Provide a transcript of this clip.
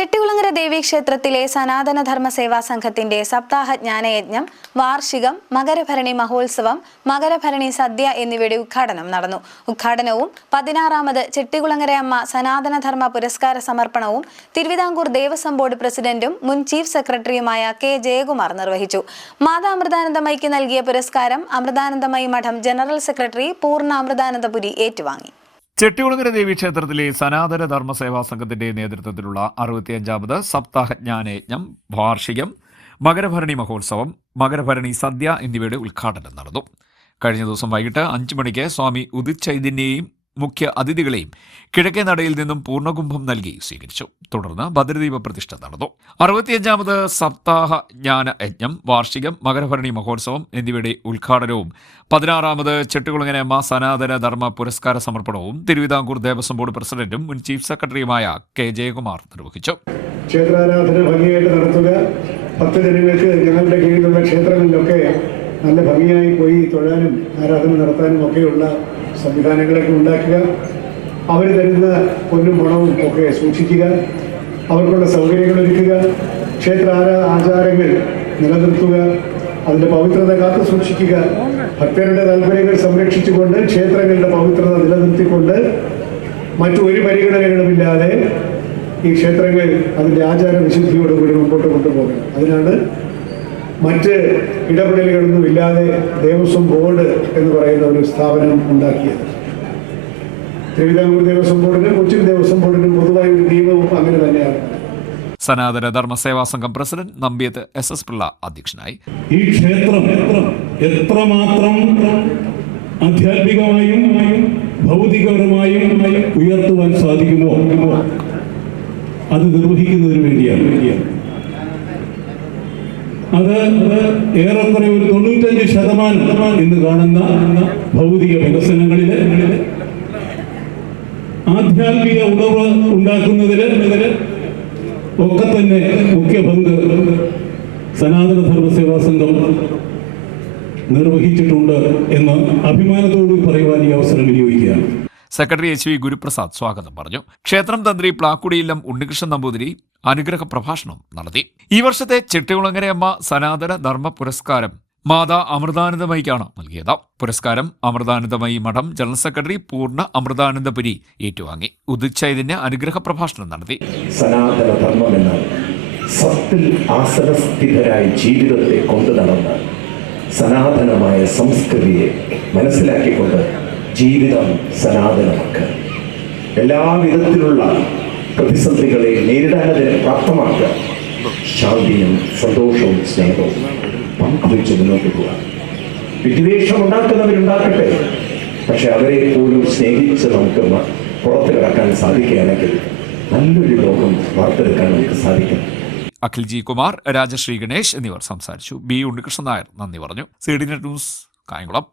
ചെട്ടികുളങ്ങര ദേവീക്ഷേത്രത്തിലെ സനാതനധർമ്മ സേവാ സംഘത്തിന്റെ സപ്താഹ ജ്ഞാനയജ്ഞം വാർഷികം മകരഭരണി മഹോത്സവം മകരഭരണി സദ്യ എന്നിവയുടെ ഉദ്ഘാടനം നടന്നു. ഉദ്ഘാടനവും പതിനാറാമത് ചെട്ടികുളങ്ങരയമ്മ സനാതനധർമ്മ പുരസ്കാര സമർപ്പണവും തിരുവിതാംകൂർ ദേവസ്വം ബോർഡ് പ്രസിഡന്റും മുൻ ചീഫ് സെക്രട്ടറിയുമായ കെ ജയകുമാർ നിർവഹിച്ചു. മാതാ അമൃതാനന്ദമയിക്ക് നൽകിയ പുരസ്കാരം അമൃതാനന്ദമയി മഠം ജനറൽ സെക്രട്ടറി പൂർണ അമൃതാനന്ദപുരി ഏറ്റുവാങ്ങി. ചെട്ടികുളങ്ങര ദേവി ക്ഷേത്രത്തിലെ സനാതന ധർമ്മ സേവാ സംഘത്തിന്റെ നേതൃത്വത്തിലുള്ള അറുപത്തിയഞ്ചാമത് സപ്താഹജ്ഞാനയജ്ഞം വാർഷികം മകരഭരണി മഹോത്സവം മകരഭരണി സദ്യ എന്നിവയുടെ ഉദ്ഘാടനം നടന്നു. കഴിഞ്ഞ ദിവസം വൈകിട്ട് അഞ്ചു മണിക്ക് സ്വാമി ഉദിത് ചൈതന്യയെയും മുഖ്യ അതിഥികളെയും കിഴക്കേ നടയിൽ നിന്നും പൂർണകുംഭം നൽകി സ്വീകരിച്ചു. തുടർന്ന് ഭദ്രദീപ പ്രതിഷ്ഠ നടന്നു. അറുപത്തിയഞ്ചാമത് സപ്താഹ ജ്ഞാന യജ്ഞം വാർഷികം മകരഭരണി മഹോത്സവം എന്നിവയുടെ ഉദ്ഘാടനവും പതിനാറാമത് ചെട്ടുകുളങ്ങരമ്മ സനാതന ധർമ്മ പുരസ്കാര സമർപ്പണവും തിരുവിതാംകൂർ ദേവസ്വം ബോർഡ് പ്രസിഡന്റും മുൻ ചീഫ് സെക്രട്ടറിയുമായ കെ ജയകുമാർ നിർവഹിച്ചു. ക്ഷേത്രാരാധന ഭംഗിയായിട്ട് നടത്തുക. ഭക്തജനങ്ങൾക്ക് ഞങ്ങളുടെ കീഴിലുള്ള ക്ഷേത്രങ്ങളിലൊക്കെ നല്ല ഭംഗിയായി പോയി തൊഴാനും ആരാധന നടത്താനും ഒക്കെയുള്ള സംവിധാനങ്ങളൊക്കെ ഉണ്ടാക്കുക. അവർ തരുന്ന പൊന്നും പണവും ഒക്കെ സൂക്ഷിക്കുക. അവർക്കുള്ള സൗകര്യങ്ങൾ ഒരുക്കുക. ക്ഷേത്ര ആചാരങ്ങൾ നിലനിർത്തുക. അതിന്റെ പവിത്രത കാത്തു സൂക്ഷിക്കുക. ഭക്തരുടെ താല്പര്യങ്ങൾ സംരക്ഷിച്ചുകൊണ്ട് ക്ഷേത്രങ്ങളുടെ പവിത്രത നിലനിർത്തിക്കൊണ്ട് മറ്റു ഒരു പരിഗണനകളുമില്ലാതെ ഈ ക്ഷേത്രങ്ങൾ അതിന്റെ ആചാര വിശുദ്ധിയോടുകൂടി മുമ്പോട്ട് കൊണ്ടുപോകണം അതിനാണ് മറ്റ് ഇടപെടലുകളൊന്നും ഇല്ലാതെ ദേവസ്വം ബോർഡ് എന്ന് പറയുന്ന ഒരു സ്ഥാപനം ഉണ്ടാക്കിയത്. തിരുവിതാംകൂർ ദേവസ്വം ബോർഡിനും കൊച്ചിൻ ദേവസ്വം ബോർഡിനും പൊതുവായ ഒരു നിയമവും അങ്ങനെ തന്നെയാണ്. Sanathana Dharma Seva Sangham president Nambiath S S Pillai അധ്യക്ഷനായി. ഈ ക്ഷേത്രം എത്രമാത്രം ആധ്യാത്മികമായും ഭൗതികപരമായും ഉയർത്തുവാൻ സാധിക്കുമോ? അത് നിർവഹിക്കുന്നതിന് വേണ്ടിയാണ്. അത് ഏറെക്കുറെ ഒരു തൊണ്ണൂറ്റഞ്ച് ശതമാനം എന്ന് കാണുന്ന ഭൗതിക വികസനങ്ങളിൽ ആധ്യാത്മിക ഉണർവ് ഉണ്ടാക്കുന്നതിൽ ഒക്കെ തന്നെ മുഖ്യ പങ്ക് സനാതന ധർമ്മ സേവാ സംഘം നിർവഹിച്ചിട്ടുണ്ട് എന്ന് അഭിമാനത്തോട് പറയുവാൻ ഈ അവസരം വിനിയോഗിക്കുകയാണ്. സെക്രട്ടറി എച്ച് വി ഗുരുപ്രസാദ് സ്വാഗതം പറഞ്ഞു. ക്ഷേത്രം തന്ത്രി പ്ലാക്കുടിയില്ലം ഉണ്ണികൃഷ്ണൻ നമ്പൂതിരി അനുഗ്രഹ പ്രഭാഷണം നടത്തി. ഈ വർഷത്തെ ചെട്ടികുളങ്ങരയമ്മ സനാതന ധർമ്മ പുരസ്കാരം മാതാ അമൃതാനന്ദമയിക്കാണ് നൽകിയത്. പുരസ്കാരം അമൃതാനന്ദമയി മഠം ജനറൽ സെക്രട്ടറി പൂർണ അമൃതാനന്ദപുരി ഏറ്റുവാങ്ങി. ഉദിത് ചൈതന്യ അനുഗ്രഹ പ്രഭാഷണം നടത്തി. സനാതന ആസനസ്ഥിതരായി ജീവിതത്തെ കൊണ്ടു നടന്ന സനാതനമായ സംസ്കൃതിയെ മനസ്സിലാക്കിക്കൊണ്ട് ജീവിതം സനാതനമാക്കുക. എല്ലാവിധത്തിലുള്ള പ്രതിസന്ധികളെ നേരിടാനതിനെ പ്രാപ്തമാക്കുക. ശാന്തിയും സന്തോഷവും സ്നേഹവും പങ്കുവെച്ച് മുന്നോട്ട് പോവുക. വിദ്വേഷം ഉണ്ടാക്കുന്നവരുണ്ടാക്കട്ടെ പക്ഷെ അവരെ പോലും സ്നേഹിച്ച് നമുക്ക് പുറത്ത് കിടക്കാൻ സാധിക്കുകയാണെങ്കിൽ നല്ലൊരു ലോകം വാർത്തെടുക്കാൻ നമുക്ക് സാധിക്കും. അഖിൽ ജി കുമാർ രാജശ്രീ ഗണേശ് എന്നിവർ സംസാരിച്ചു. ബി ഉണ്ണികൃഷ്ണൻ നായർ നന്ദി പറഞ്ഞു. C D net news Kayamkulam.